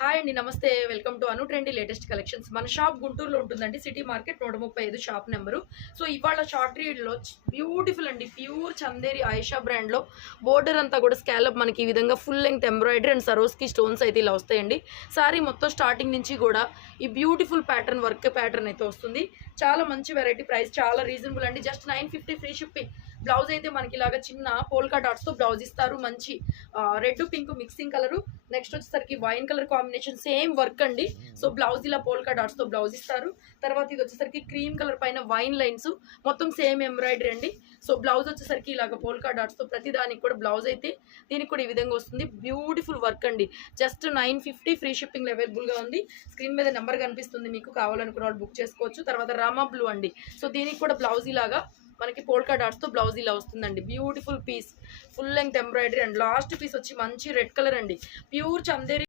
Hi అండి, నమస్తే. Welcome to Anu trendy latest collections. మన షాప్ గుంటూరులో ఉంటుందండి, city market 135 shop number. So ఇవాళ షార్ట్ రీడ్లో బ్యూటిఫుల్ అండి, ప్యూర్ చందేరి ఆయిషా బ్రాండ్లో బోర్డర్ అంతా కూడా స్కాలప్ మనకి ఈ విధంగా full length embroidery and సరోస్కి stones అయితే ఇలా వస్తాయండి. సారీ మొత్తం స్టార్టింగ్ నుంచి కూడా ఈ బ్యూటిఫుల్ ప్యాటర్న్ వర్క్ ప్యాటర్న్ అయితే వస్తుంది. చాలా మంచి వెరైటీ, ప్రైస్ చాలా రీజనబుల్ అండి, జస్ట్ 950 ఫ్రీ షిప్పింగ్. బ్లౌజ్ అయితే మనకి ఇలాగా చిన్న పోల్కా డాట్స్తో బ్లౌజ్ ఇస్తారు. మంచి red pink mixing colour, next వచ్చేసరికి wine colour combination, same work అండి. సో బ్లౌజ్ ఇలా పోల్కా డాట్స్తో బ్లౌజ్ ఇస్తారు. తర్వాత ఇది వచ్చేసరికి క్రీమ్ కలర్ పైన వైన్ లైన్స్, మొత్తం సేమ్ ఎంబ్రాయిడరీ అండి. సో బ్లౌజ్ వచ్చేసరికి ఇలాగ పోల్కా డాట్స్తో ప్రతి దానికి కూడా బ్లౌజ్ అయితే దీనికి కూడా ఈ విధంగా వస్తుంది. బ్యూటిఫుల్ వర్క్ అండి, జస్ట్ 950 ఫ్రీ షిప్పింగ్ అవైలబుల్గా ఉంది. స్క్రీన్ మీద నెంబర్ కనిపిస్తుంది, మీకు కావాలనుకున్న వాళ్ళు బుక్ చేసుకోవచ్చు. తర్వాత రామా బ్లూ అండి, సో దీనికి కూడా బ్లౌజ్ ఇలాగా మనకి పోల్కా డాట్స్తో బ్లౌజ్ ఇలా వస్తుందండి. Beautiful piece, full length embroidery and last piece వచ్చి మంచి రెడ్ కలర్ అండి, ప్యూర్ చందేరి